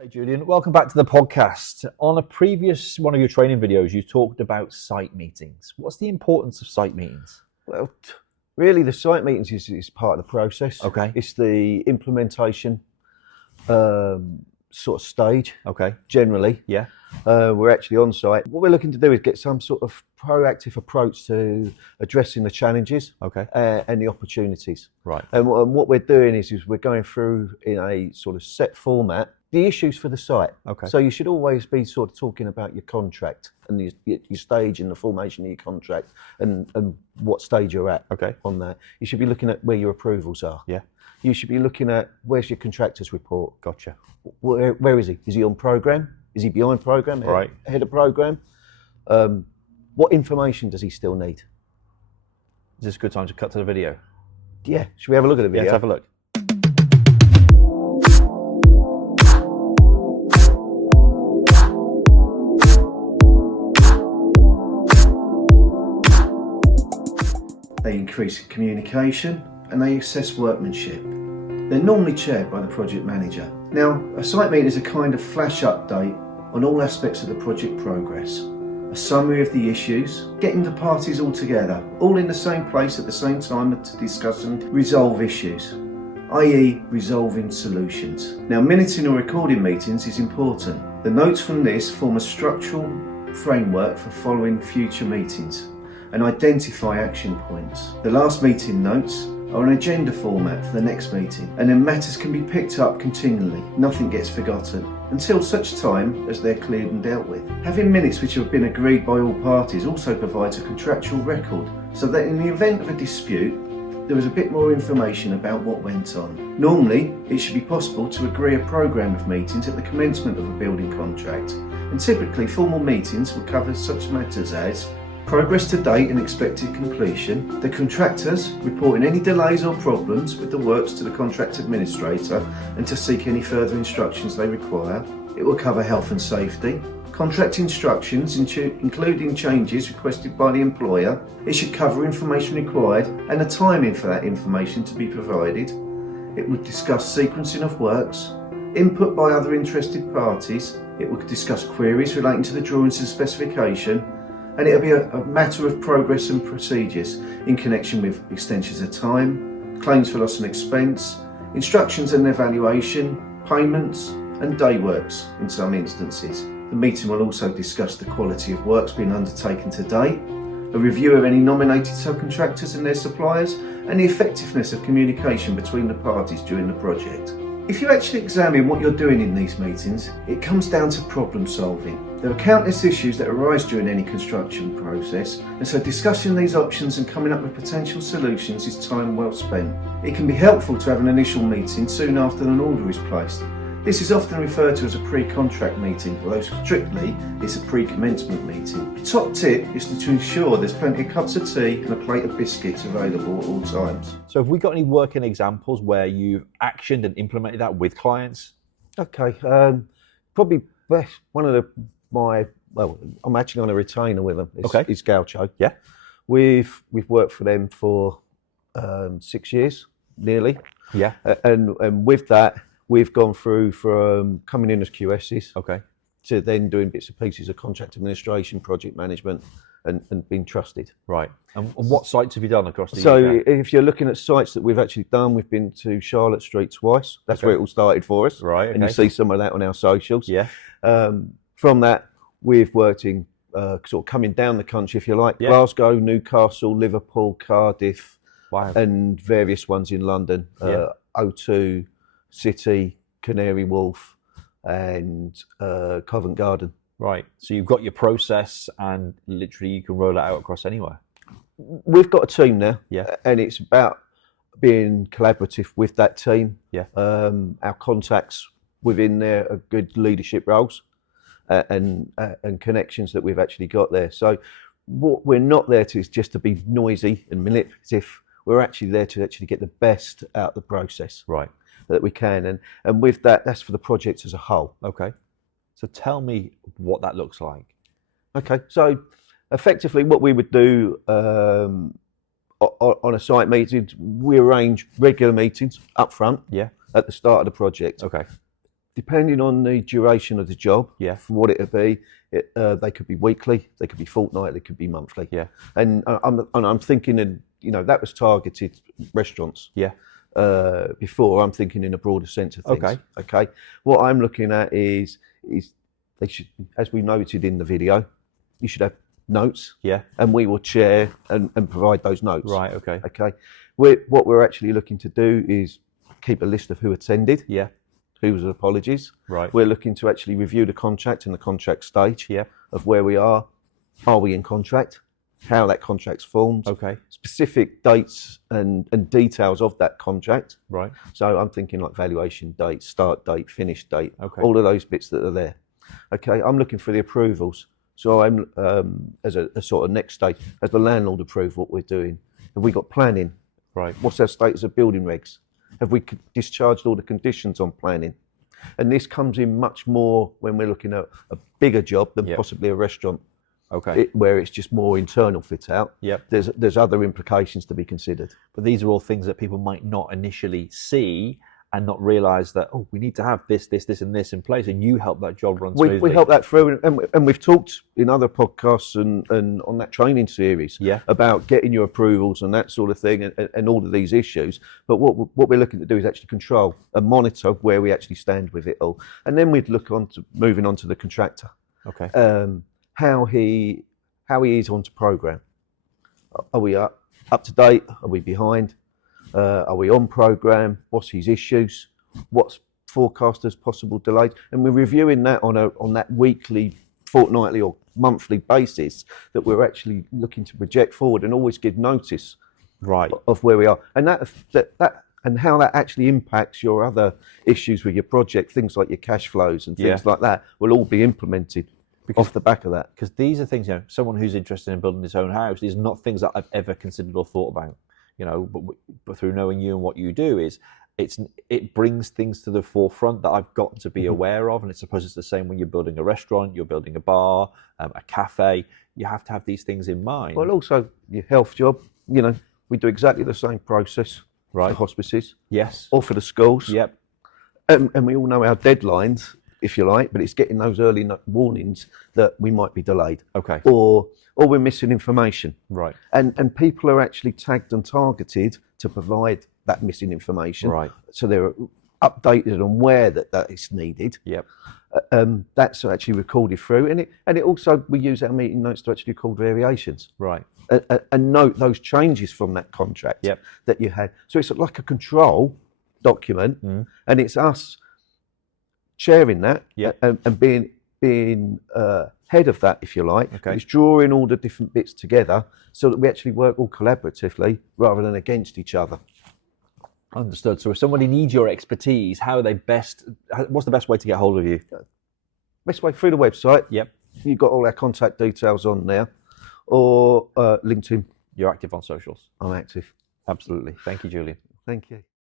Hey Julian, welcome back to the podcast. On a previous one of your training videos, you talked about site meetings. What's the importance of site meetings? Well, really, the site meetings is part of the process. Okay. It's the implementation sort of stage. Okay. Generally, Yeah. we're actually on site. What we're looking to do is get some sort of proactive approach to addressing the challenges Okay. and the opportunities. Right. And what we're doing is we're going through in a sort of set format the issues for the site. Okay. So you should always be sort of talking about your contract and your stage in the formation of your contract and what stage you're at. Okay. On that. You should be looking at where your approvals are. Yeah. You should be looking at where's your contractor's report. Gotcha. Where is he? Is he on program? Is he behind program? Right. Ahead of program? What information does he still need? Is this a good time to cut to the video? Yeah. Should we have a look at the video? Let's have a look. They increase communication and they assess workmanship. They're normally chaired by the project manager. Now, a site meeting is a kind of flash update on all aspects of the project progress. A summary of the issues, getting the parties all together, all in the same place at the same time to discuss and resolve issues, i.e. resolving solutions. Now, minuting or recording meetings is important. The notes from this form a structural framework for following future meetings and identify action points. The last meeting notes are an agenda format for the next meeting, and then matters can be picked up continually. Nothing gets forgotten until such time as they're cleared and dealt with. Having minutes which have been agreed by all parties also provides a contractual record, so that in the event of a dispute, there is a bit more information about what went on. Normally, it should be possible to agree a programme of meetings at the commencement of a building contract, and typically formal meetings will cover such matters as progress to date and expected completion, the contractors reporting any delays or problems with the works to the contract administrator and to seek any further instructions they require. It will cover health and safety, contract instructions including changes requested by the employer. It should cover information required and the timing for that information to be provided. It would discuss sequencing of works, input by other interested parties. It would discuss queries relating to the drawings and specification, and it'll be a matter of progress and procedures in connection with extensions of time, claims for loss and expense, instructions and evaluation, payments and day works in some instances. The meeting will also discuss the quality of works being undertaken to date, a review of any nominated subcontractors and their suppliers, and the effectiveness of communication between the parties during the project. If you actually examine what you're doing in these meetings, it comes down to problem solving. There are countless issues that arise during any construction process, and so discussing these options and coming up with potential solutions is time well spent. It can be helpful to have an initial meeting soon after an order is placed. This is often referred to as a pre-contract meeting, although strictly it's a pre-commencement meeting. The top tip is to ensure there's plenty of cups of tea and a plate of biscuits available at all times. So have we got any working examples where you've actioned and implemented that with clients? Okay, probably one of I'm actually on a retainer with them. It's Gaucho. Yeah. We've worked for them for 6 years, nearly. Yeah. And with that, we've gone through from coming in as QSs, Okay. to then doing bits and pieces of contract administration, project management, and being trusted. Right. And what sites have you done across the So UK? if you're looking at sites that we've actually done, we've been to Charlotte Street twice. That's where it all started for us. Right. And you Okay. see some of that on our socials. Yeah. From that, we've worked in sort of coming down the country, if you like, Yeah. Glasgow, Newcastle, Liverpool, Cardiff, Wow. and various ones in London, O2, City, Canary Wharf, and Covent Garden. Right. So you've got your process and literally you can roll it out across anywhere. We've got a team now, Yeah. and it's about being collaborative with that team. Yeah. Our contacts within there are good leadership roles and connections that we've actually got there. So what we're not there to is just to be noisy and manipulative. We're actually there to actually get the best out of the process. Right. That we can, and with that, that's for the project as a whole. Okay. So tell me what that looks like. Okay, so effectively what we would do on a site meeting, we arrange regular meetings up front Yeah. at the start of the project. Okay. depending on the duration of the job, Yeah. for what it would be, they could be weekly, they could be fortnightly, they could be monthly. Yeah. And I'm thinking, that was targeted restaurants. Yeah. Before, I'm thinking in a broader sense of things. Okay. Okay. What I'm looking at is they should, as we noted in the video, you should have notes. Yeah. And we will share and provide those notes. Right. Okay. Okay. What we're actually looking to do is keep a list of who attended. Yeah. Whose apologies. Right. We're looking to actually review the contract and the contract stage. Yeah. Of where we are. Are we in contract? How that contract's formed. Okay. Specific dates and details of that contract. Right. So I'm thinking like valuation date, start date, finish date. Okay. All of those bits that are there. Okay. I'm looking for the approvals. So I'm as a sort of next stage, as the landlord approve what we're doing. Have we got planning? Right. What's our status of building regs? Have we discharged all the conditions on planning? And this comes in much more when we're looking at a bigger job than possibly a restaurant. Okay. Where it's just more internal fit out. Yep. There's other implications to be considered. But these are all things that people might not initially see and not realise that, oh, we need to have this, and this in place, and you help that job run smoothly. We help that through, and we've talked in other podcasts and on that training series about getting your approvals and that sort of thing, and all of these issues. But what we're looking to do is actually control and monitor where we actually stand with it all, and then we'd look on to moving on to the contractor. Okay. How he is on to program. Are we up to date? Are we behind? Are we on program? What's his issues? What's forecast as possible delays? And we're reviewing that on that weekly, fortnightly, or monthly basis. That we're actually looking to project forward and always give notice, right, of where we are, and that and how that actually impacts your other issues with your project. Things like your cash flows and things like that will all be implemented off the back of that. Because these are things, someone who's interested in building his own house, these are not things that I've ever considered or thought about. But through knowing you and what you do it brings things to the forefront that I've got to be aware of. And I suppose it's the same when you're building a restaurant, you're building a bar, a cafe. You have to have these things in mind. Well, also your health job, we do exactly the same process for hospices. Yes. Or for the schools. Yep. And we all know our deadlines, if you like, but it's getting those early warnings that we might be delayed. Okay. Or we're missing information. Right. And people are actually tagged and targeted to provide that missing information. Right. So they're updated on where that is needed. Yep. That's actually recorded through, and it also, we use our meeting notes to actually record variations. Right. And note those changes from that contract that you had. So it's like a control document, and it's us sharing that and being head of that, if you like. Okay. It's drawing all the different bits together so that we actually work all collaboratively rather than against each other. Understood. So if somebody needs your expertise, what's the best way to get hold of you? Best way through the website. Yep. You've got all our contact details on there, or LinkedIn. You're active on socials. I'm active. Absolutely. Thank you, Julian. Thank you.